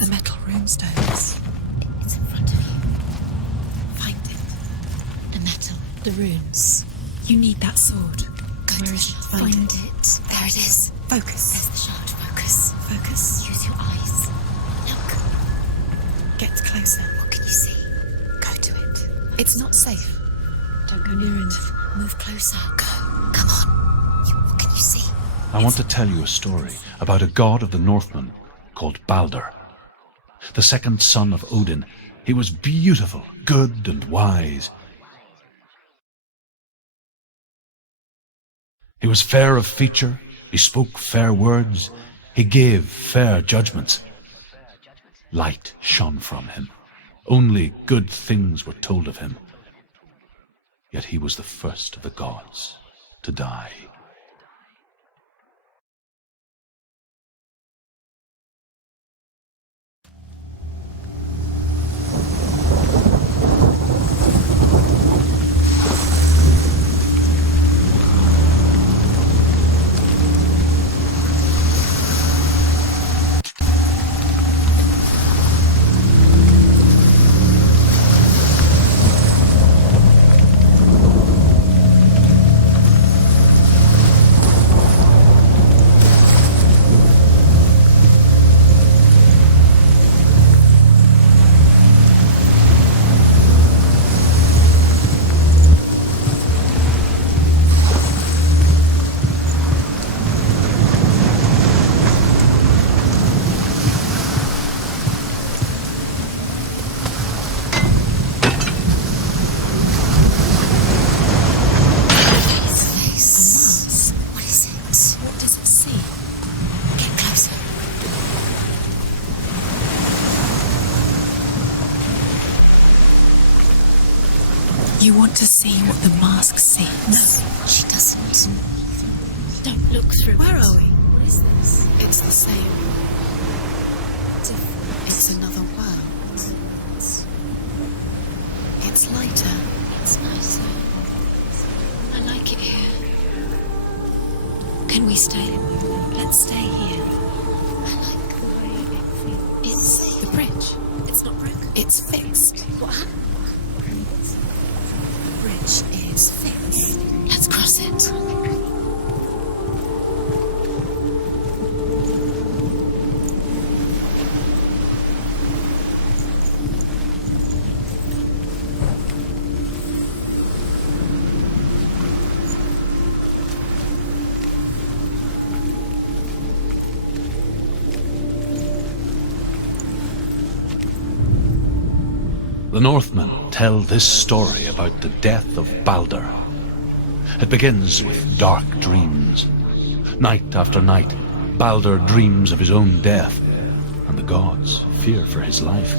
The metal runestones. It's in front of you. Find it. The metal. The runes. You need that sword. Go Where to is the it? shard. Find it. There it is. Focus. There's the shard. Focus. Focus. Use your eyes. Look. Get closer. What can you see? Go to it. It's not safe. Don't go near it. Move closer. Go. Come on. What can you see? I want to tell you a story about a god of the Northmen called Balder. The second son of Odin. He was beautiful, good and wise. He was fair of feature, he spoke fair words, he gave fair judgments. Light shone from him. Only good things were told of him. Yet he was the first of the gods to die. You want to see what the mask sees? No, she doesn't. Don't look through. Where are we? What is this? It's the same. It's another world. It's lighter. It's nicer. I like it here. Can we stay? Let's stay here. I like the way it feels. It's safe. The bridge. It's not broken. It's fixed. What happened? The bridge is fixed. Let's cross it. The Northmen tell this story about the death of Balder. It begins with dark dreams. Night after night, Balder dreams of his own death, and the gods fear for his life.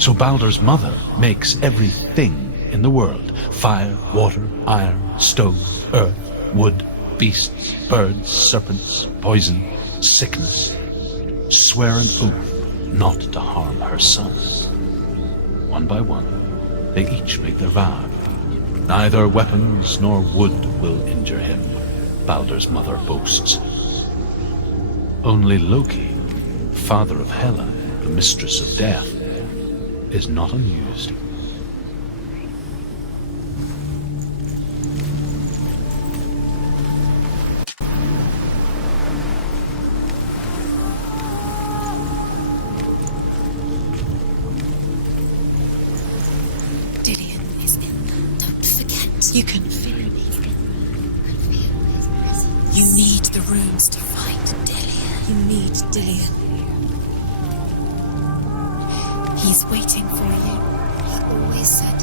So Balder's mother makes everything in the world: fire, water, iron, stone, earth, wood, beasts, birds, serpents, poison, sickness. Swear an oath not to harm her sons. One by one, they each make their vow. Neither weapons nor wood will injure him, Balder's mother boasts. Only Loki, father of Hela, the mistress of death, is not amused. You can feel it. You need the runes to fight Dillion. You need Dillion. He's waiting for you. He always said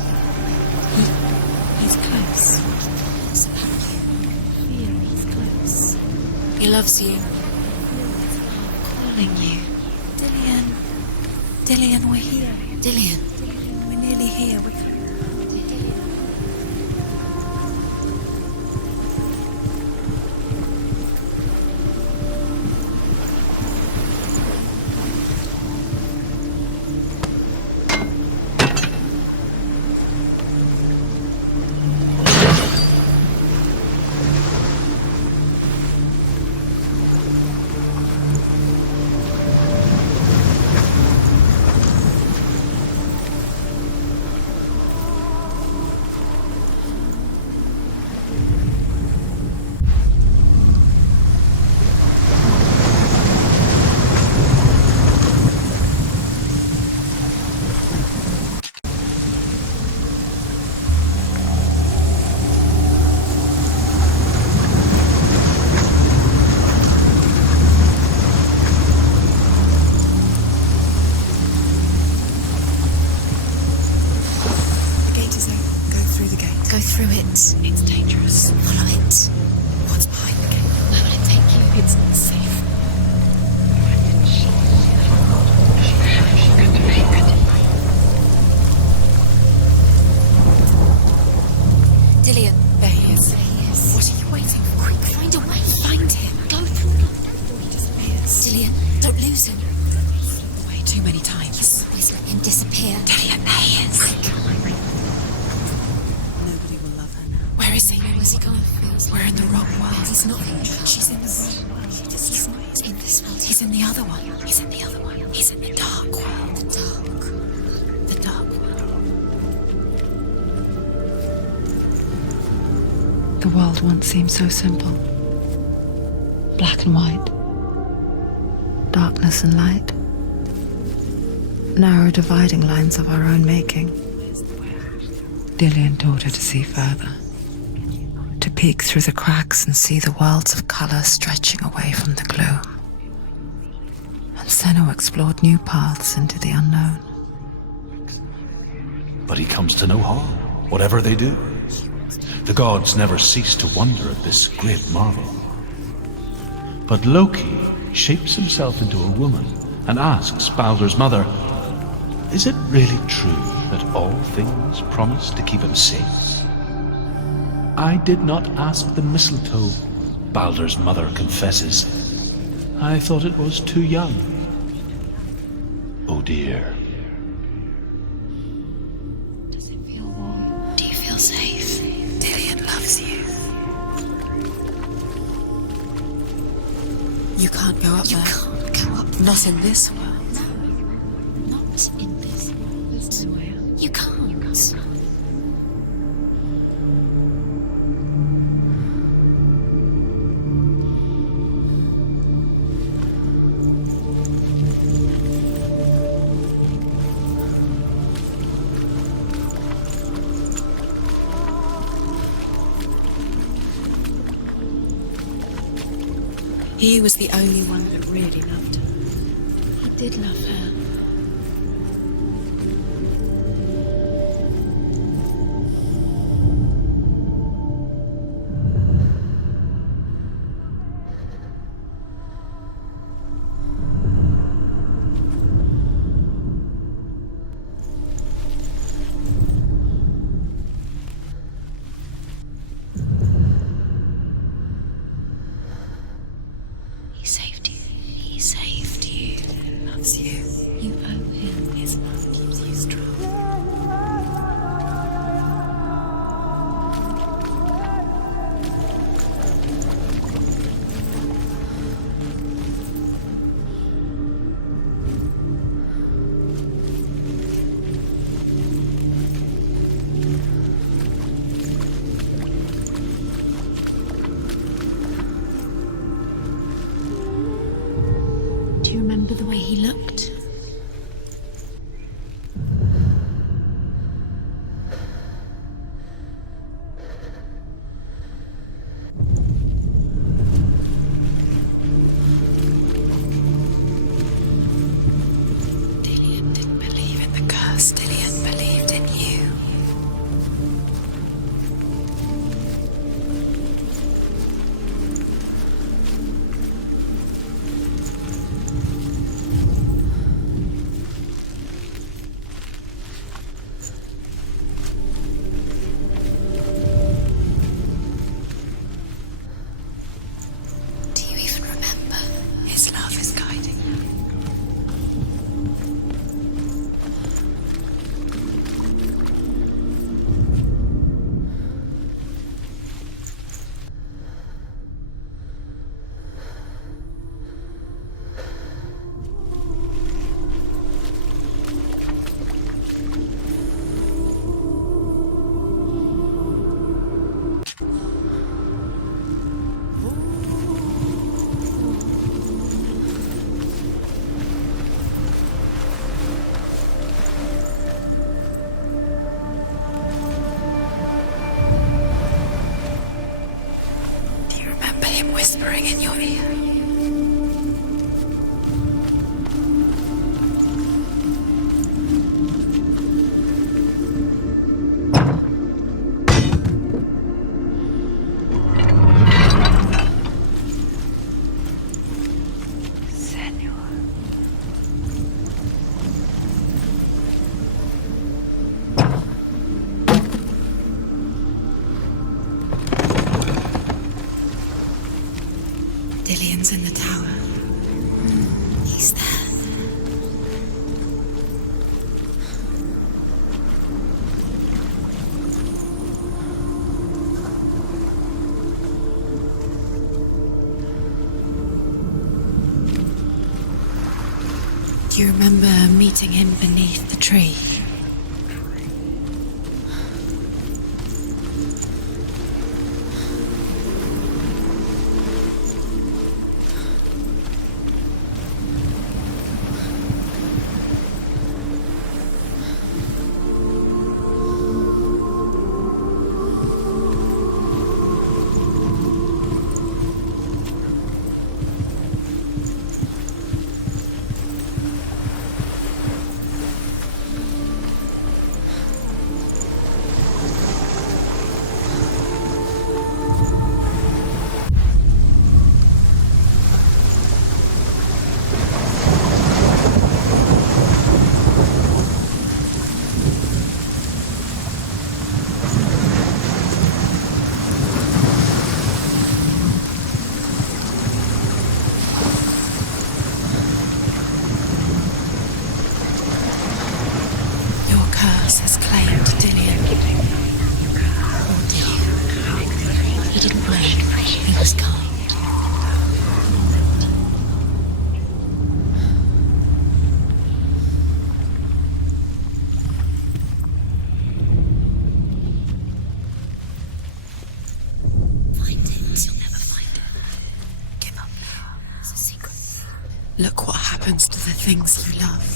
He's close. it's about you. Feel he's close. He loves you. Calling you. Dillion. Dillion, we're here. Dillion. We're nearly here. too many times. Always let him disappear. Dillian, there he is. Nobody will love her now. Where is he? Where's he gone? We're in the wrong world. He's not in She's in the wrong world. He's not in this world. He's in the other one. He's in the other one. He's in the dark world. The dark. The dark world. The world once seemed so simple. Black and white. Darkness and light. Narrow dividing lines of our own making. Dillian taught her to see further. To peek through the cracks and see the worlds of colour stretching away from the gloom. And Senua explored new paths into the unknown. But he comes to no harm, whatever they do. The gods never cease to wonder at this great marvel. But Loki shapes himself into a woman and asks Baldur's mother, is it really true that all things promise to keep him safe? I did not ask the mistletoe, Baldur's mother confesses. I thought it was too young. Oh dear. Does it feel warm? Do you feel safe? Dillian loves you. You can't go up there. You can't go up there. Not in this world. No, not in this world. You can't. He was the only one that really loved her. He did love her. He saved you. He saved you. He loves you. You owe him. His love keeps you strong. Do you remember the way he looked? Dillian didn't believe in the curse. Dillian believed in you. Do you even remember? His love is guiding you. Do you remember him whispering in your ear? Senua. Dillian. Do you remember meeting him beneath the tree? Has claimed Dillian. Poor Dillian. He didn't break. He was kind. Find it. You'll never find it. Give up now. It's a secret. Look what happens to the things you love.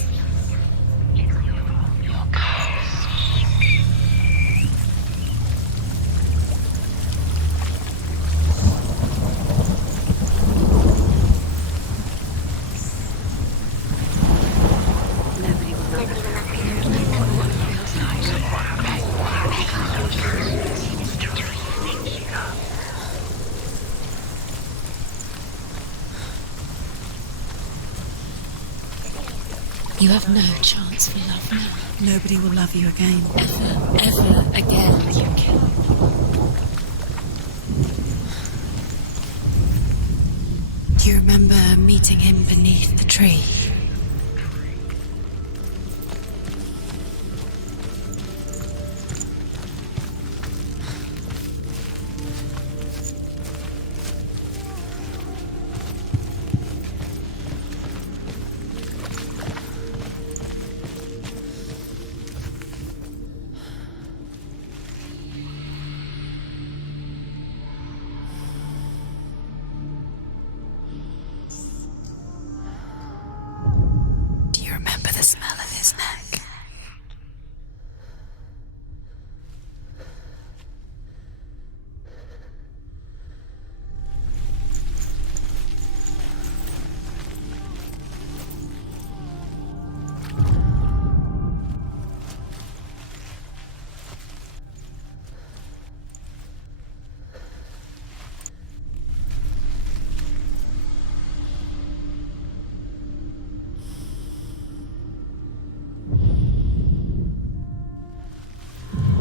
You have no chance for love now. Nobody will love you again. Ever again. Do you remember meeting him beneath the tree? The smell of his neck.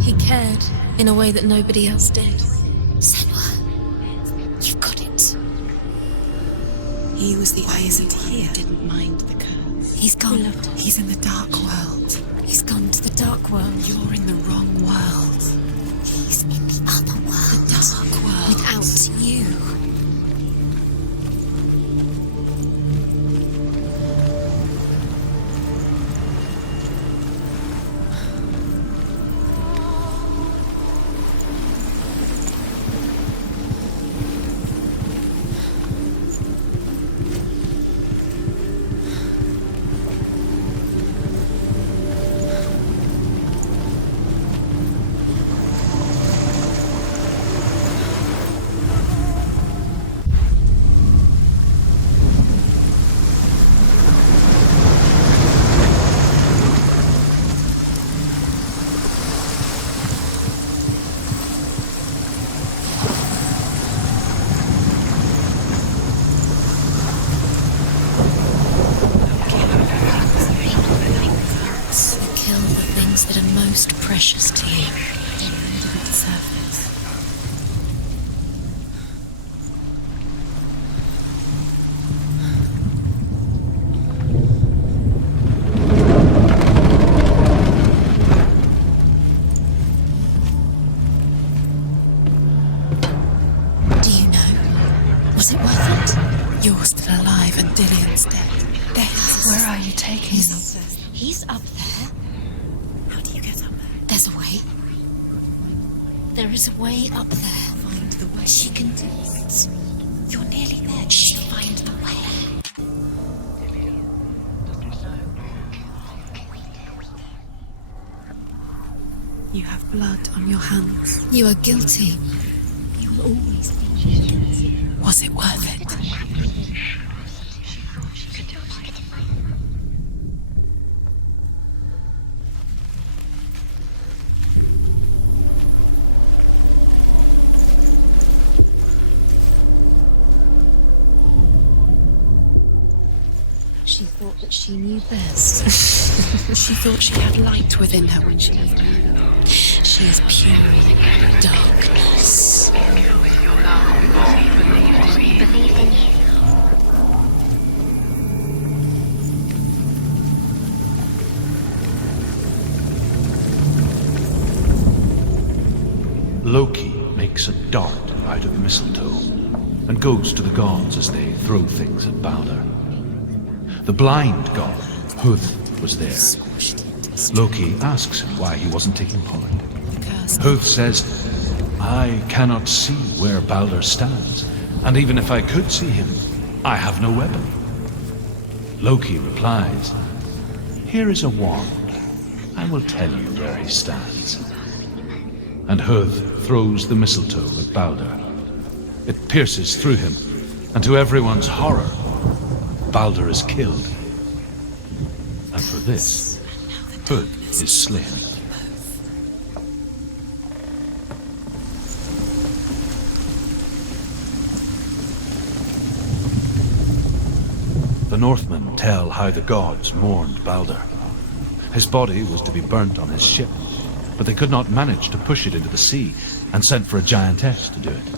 He cared in a way that nobody else did. Senua, you've got it. He was the isn't here. Didn't mind the curse. He's gone. He's in the dark world. He's gone to the dark world. You're in the wrong world. He's in the other world. The dark world. Without you. That are most precious to you. They really didn't deserve this. Do you know? Was it worth it? You're still alive and Dillian's dead. Death Where are you taking me? He's up there. How do you get up there? There's a way. There is a way up there. Find the way. She can do it. You're nearly there. She'll find the way. You have blood on your hands. You are guilty. You'll always be guilty. Was it worth it? She thought that she knew best. She thought she had light within her when she was born. She is pure darkness. Loki makes a dart out of mistletoe and goes to the gods as they throw things at Balder. The blind god, Huth, was there. Loki asks him why he wasn't taking part. Huth says, I cannot see where Balder stands, and even if I could see him, I have no weapon. Loki replies, here is a wand. I will tell you where he stands. And Huth throws the mistletoe at Balder. It pierces through him, and to everyone's horror, Balder is killed. And for this, Huth is slain. The Northmen tell how the gods mourned Balder. His body was to be burnt on his ship, but they could not manage to push it into the sea and sent for a giantess to do it.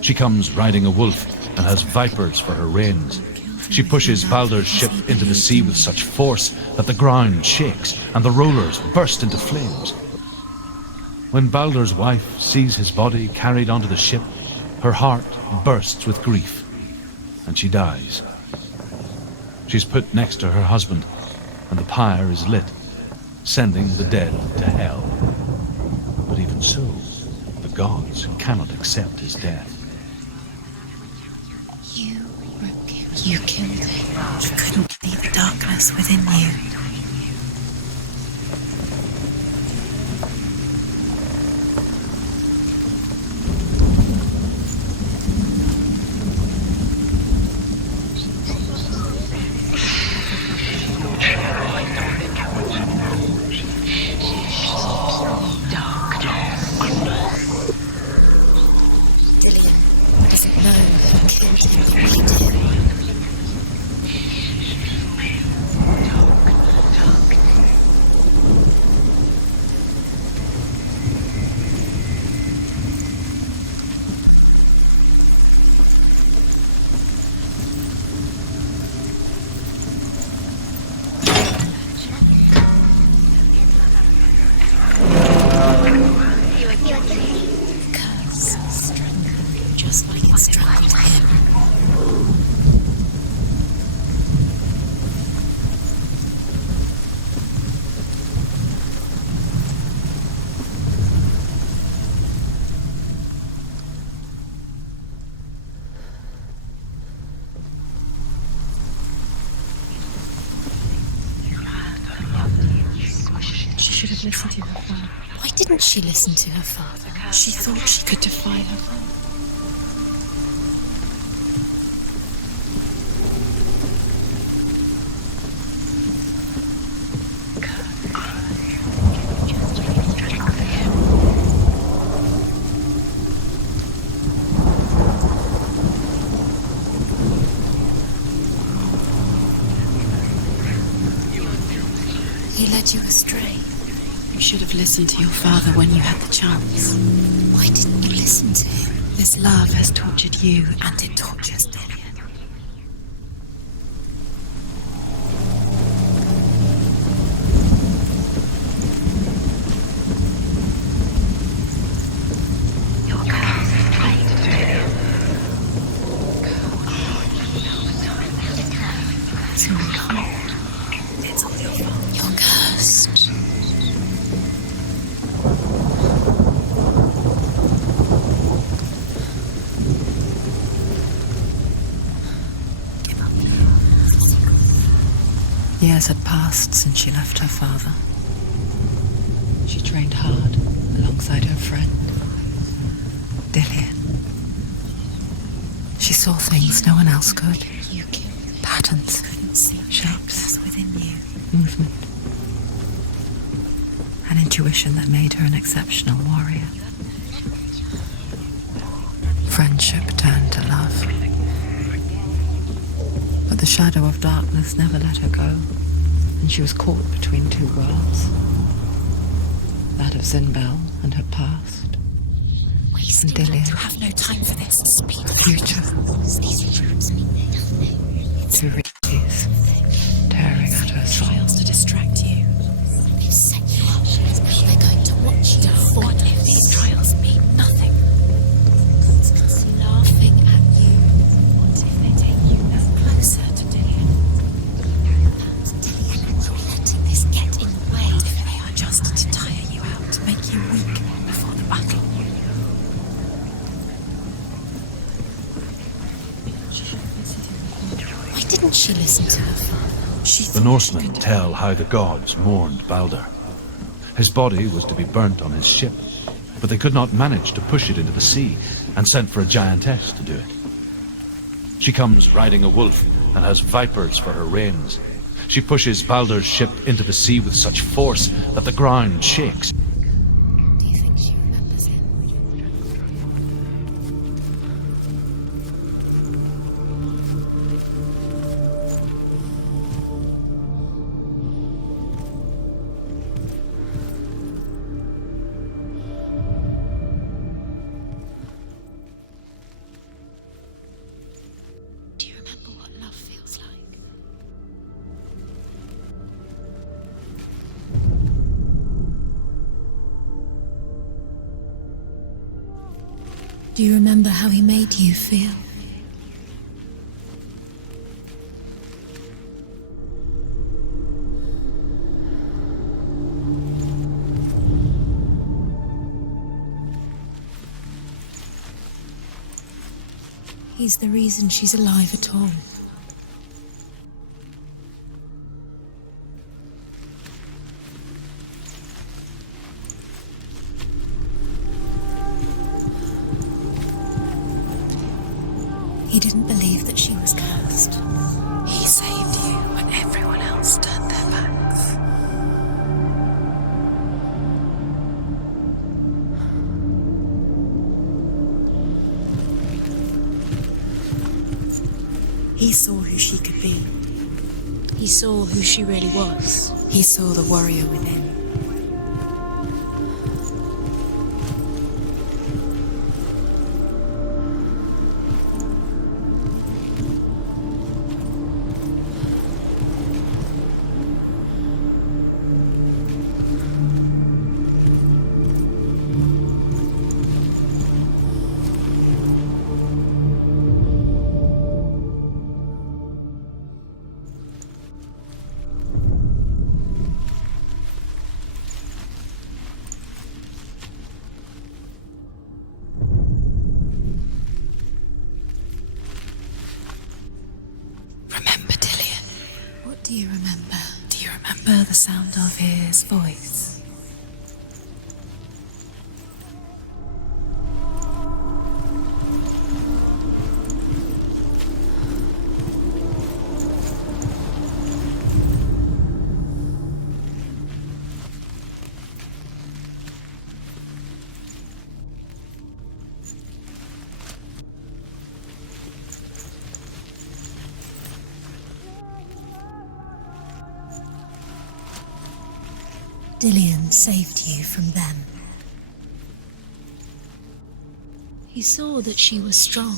She comes riding a wolf and has vipers for her reins. She pushes Balder's ship into the sea with such force that the ground shakes and the rollers burst into flames. When Balder's wife sees his body carried onto the ship, her heart bursts with grief, and she dies. She's put next to her husband, and the pyre is lit, sending the dead to hell. But even so, the gods cannot accept his death. You broke him. You killed him. You couldn't see the darkness within you. Listen to her father. Why didn't she listen to her father? She thought she could defy her father. He led you astray. You should have listened to your father when you had the chance. Why didn't you listen to him? This love has tortured you, and it tortures Lillian. Senua. behold, it's all your fault. You're cursed. Give up now. Years had passed since she left her father. She trained hard alongside her friend, Dillian. She saw things no one else could. You Patterns, couldn't see shapes, within you. movement. An intuition that made her an exceptional warrior. Friendship turned to love. But the shadow of darkness never let her go, and she was caught between two worlds. That of Zinbel and her past. Wasted. Dillian. You have no time for this. Speed. Future. These roots mean nothing. Two realities tearing at her soul. Trials to distract you. They've set you up. Now they're going to watch you fall. What if these trials mean nothing? It's laughing at you. What if they take you no closer to Dillian? Dillian, you're letting this get in the way. If they are just to tire you out, to make you weak before the battle. Why didn't she listen to her father? The Norsemen tell how the gods mourned Balder. His body was to be burnt on his ship, but they could not manage to push it into the sea, and sent for a giantess to do it. She comes riding a wolf and has vipers for her reins. She pushes Balder's ship into the sea with such force that the ground shakes. Do you think she remembers it? Do you remember what love feels like? Do you remember how he made you feel? He's the reason she's alive at all. He didn't believe that she was cursed. He saved you when everyone else turned their backs. He saw who she could be. He saw who she really was. He saw the warrior within. Remember Dillian? What do you remember? Do you remember the sound of his voice? Dillian saved you from them. He saw that she was strong.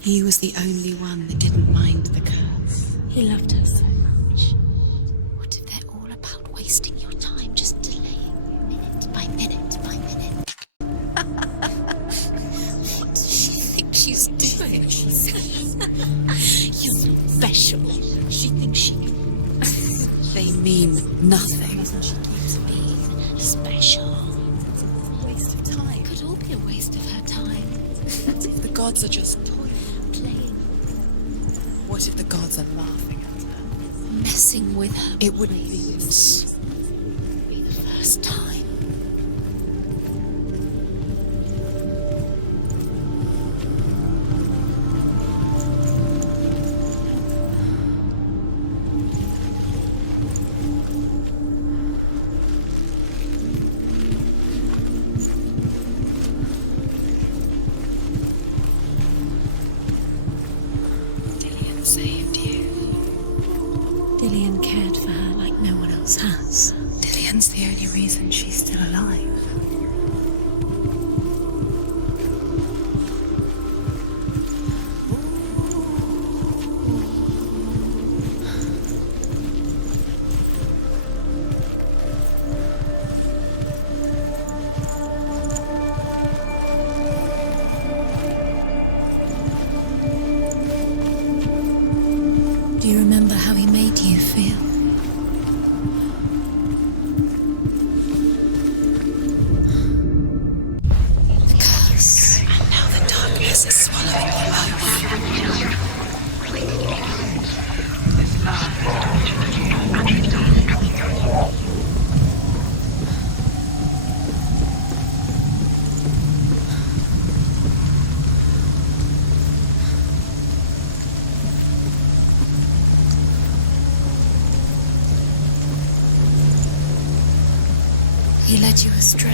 He was the only one that didn't mind the curse. He loved her so much. What if they're all about wasting your time, just delaying minute by by minute by minute. What does she think she's doing? She says, you're not special. She thinks she... They mean nothing. She keeps being special. Waste of time. It could all be a waste of her time. What if the gods are just Playing, What if the gods are laughing at her? messing with her. It wouldn't be use. Be the first time. Dillian saved you. Dillian cared for her like no one else has. Dillian's the only reason she's still alive. Do you remember how he made you feel? The curse. And now the darkness is swallowing them both. He led you astray.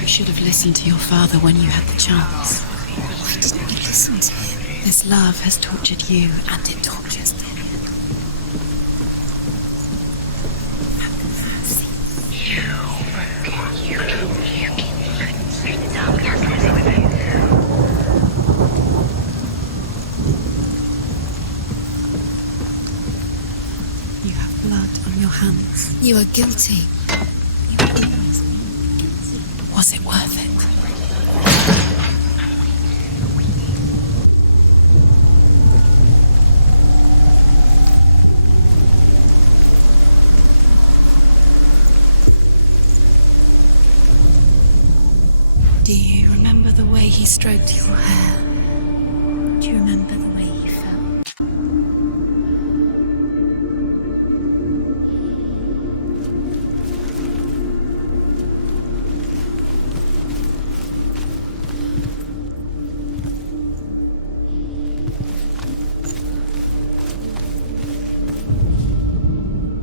You should have listened to your father when you had the chance. Why didn't you listen to him? His love has tortured you, and it tortures them. You have blood on your hands. You are guilty. Was it worth it? Do you remember the way he stroked your hair? Do you remember the way he felt?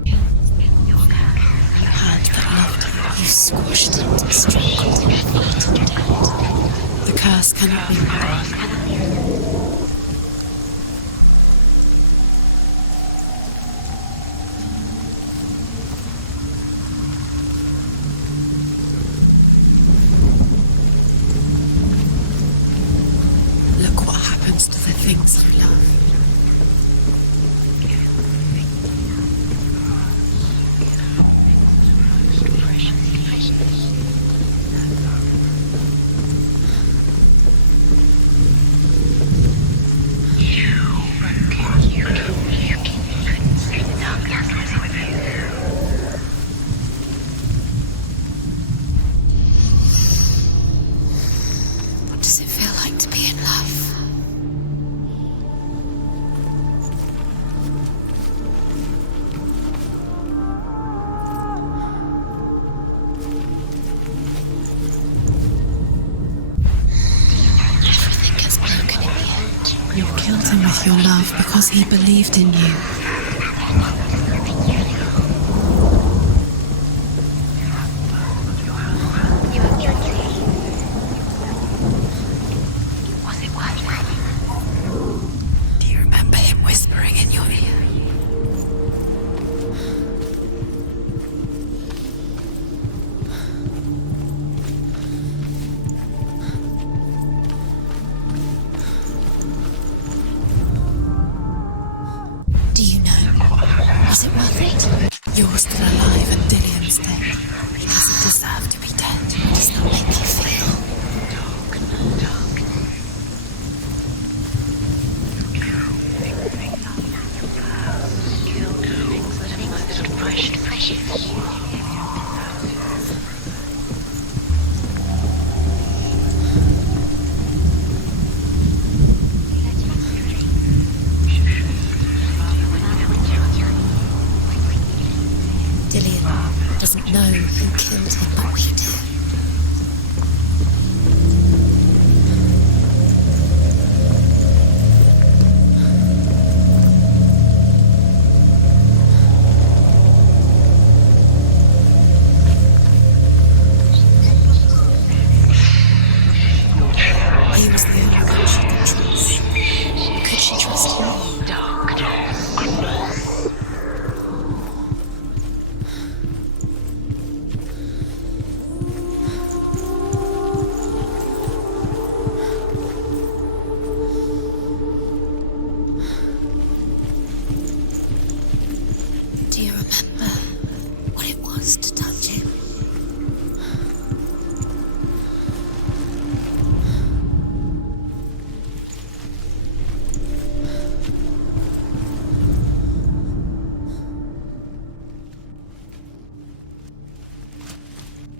You had that loved him. You squashed it, strangled it, flattened it. The curse cannot be broken. Look what happens to the things you love. What does it feel like to be in love? Everything gets broken in the end. You killed him with your love because he believed in you. Do you remember him whispering in your ear? Do you know? Is it worth it? You're still alive and Dillian's dead. He doesn't deserve to be dead.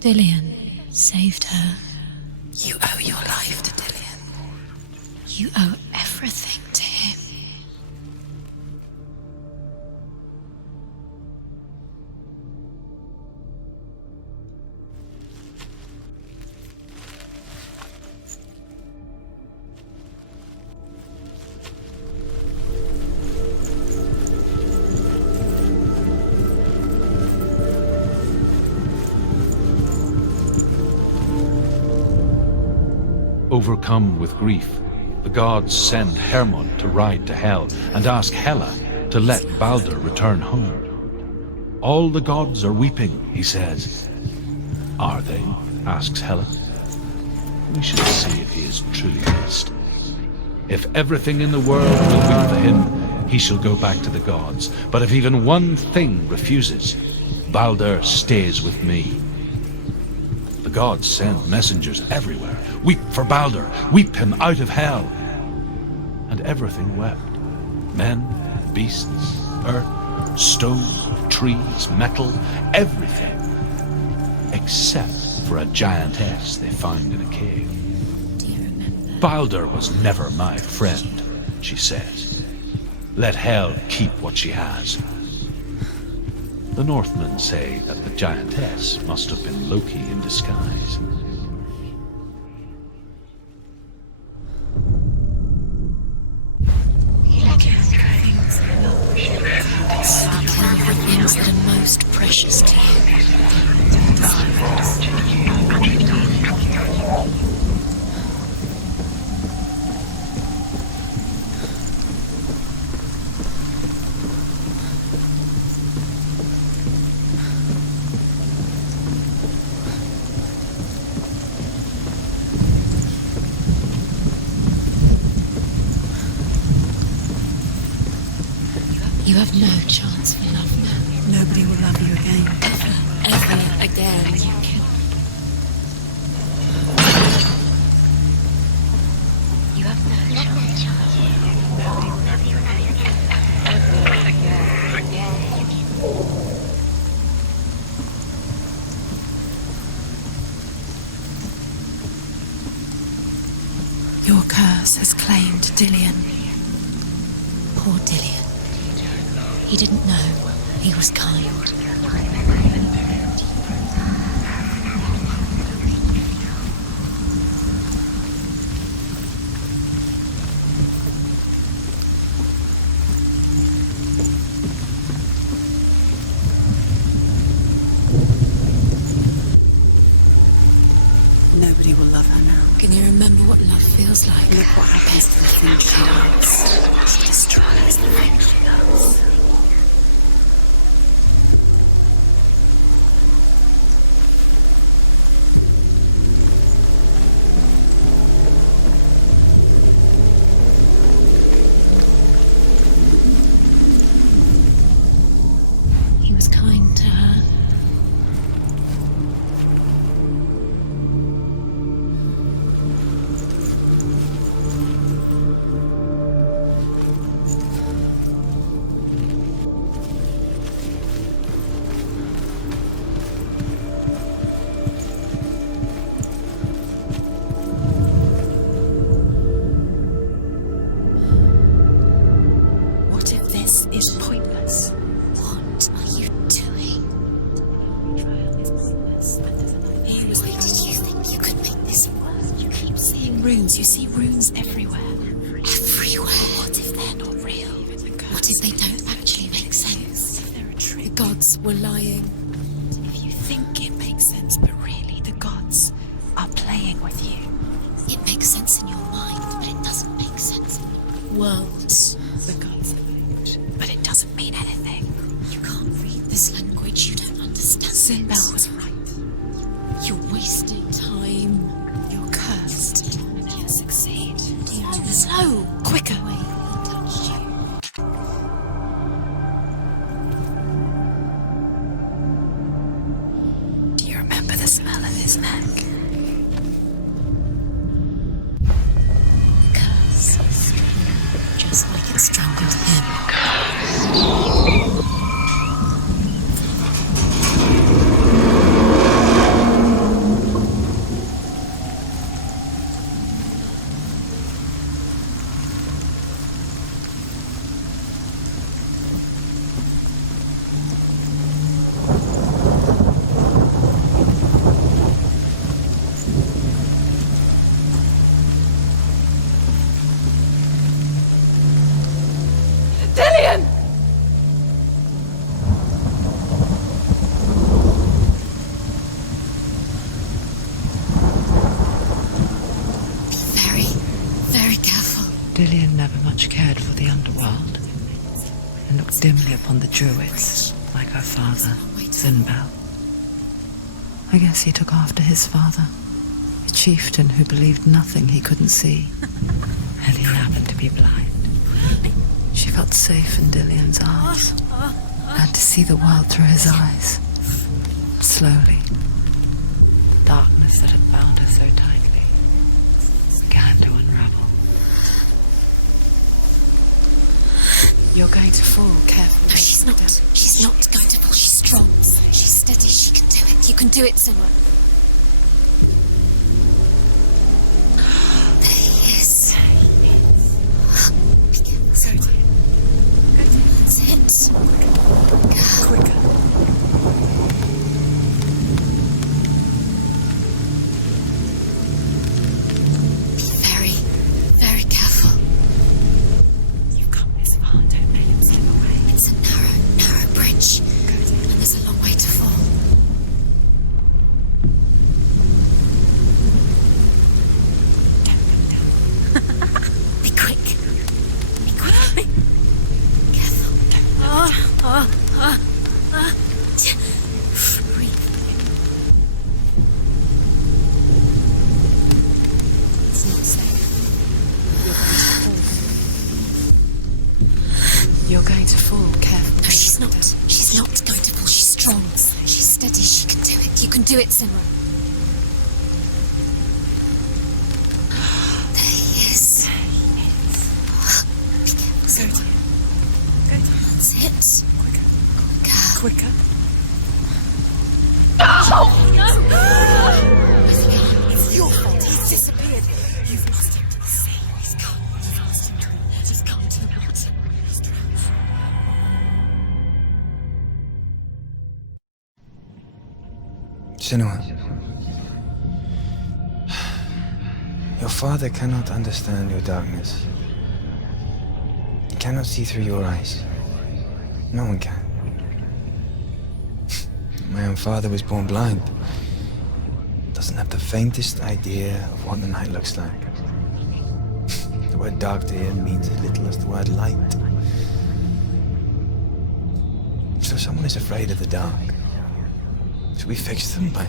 Dillion saved her. You owe your life to Dillion. You owe everything to him. Overcome with grief, the gods send Hermod to ride to Hell and ask Hela to let Baldur return home. All the gods are weeping, he says. Are they? Asks Hela. We shall see if he is truly missed. If everything in the world will weep for him, he shall go back to the gods. But if even one thing refuses, Baldur stays with me. The gods send messengers everywhere. Weep for Baldur, weep him out of Hell. And everything wept. Men, beasts, earth, stone, trees, metal, everything. Except for a giantess they found in a cave. Do you remember? Baldur was never my friend, she says. Let Hell keep what she has. The Northmen say that the giantess must have been Loki in disguise. Things that are most precious to you. You have no chance for love now. Nobody will love you again. Ever again. You can. You have no chance. Nobody will love you again. Ever again. Your curse has claimed Dillion. Poor Dillion. He didn't know. He was kind. Nobody will love her now. Can you remember what love feels like? Look what happens to the thing she loves. She destroys the thing she loves. He was kind to her. What if this is pointless? What are you doing? He was the only. You think you could make this work? You keep seeing runes. You see runes everywhere. Everywhere. What if they're not real? What if they don't actually make sense? The gods were lying. If you think it makes sense, but really the gods are playing with you. It makes sense in your mind, but it doesn't make sense in worlds. The gods are mute, but it doesn't mean anything. You can't read this language. You don't understand. Sinbel was right. You're wasting time. You're cursed. You succeed. Slow. Quicker. He touched you. Do you remember the smell of his neck? Curse. Just like it strangled him. Dillian! Very, very careful. Dillian never much cared for the underworld and looked dimly upon the druids, like her father, Zinbel. I guess he took after his father, a chieftain who believed nothing he couldn't see, and he happened to be blind. She felt safe in Dillian's arms, and to see the world through his eyes. Slowly, darkness that had bound her so tightly began to unravel. You're going to fall, careful. No, she's not. She's not going to fall. She's strong. She's steady. She can do it. You can do it, Senua. There he is. Be careful. That's it. Quicker. Be very, very careful. You've come this far, don't let him slip away. It's a narrow bridge. And there's a long way to fall. Be quick. Be quick. Careful. Breathe. It's not safe. You're going to fall, careful. No, she's not. She's not going to fall. She's strong. She's steady. She can do it. You can do it, Senua. There he is. Be careful, Senua. That's it. Quicker. Quicker. It's your fault. He's disappeared. You've lost him to the sea. He's gone. You've lost him to him. He's gone to the mountain. He's drowned. Senua, your father cannot understand your darkness. He cannot see through your eyes. No one can. My own father was born blind. Doesn't have the faintest idea of what the night looks like. The word dark to him means as little as the word light. So someone is afraid of the dark. Should we fix them by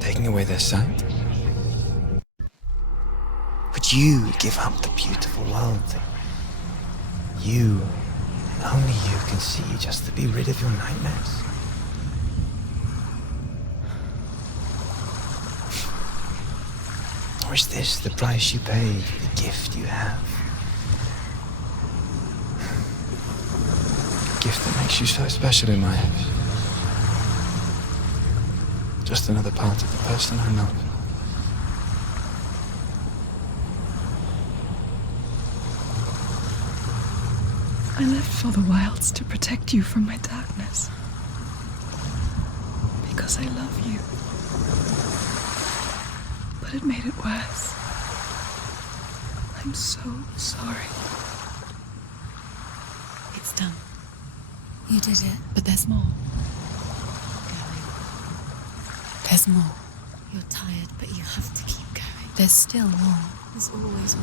taking away their sight? Would you give up the beautiful world that you, and only you, can see just to be rid of your nightmares? Or is this the price you pay for the gift you have? A gift that makes you so special in my eyes. Just another part of the person I know. I lived for the wilds to protect you from my darkness. Because I love you. But it made it worse. I'm so sorry. It's done. You did it. But there's more. There's more. You're tired, but you have to keep going. There's still more. There's always more.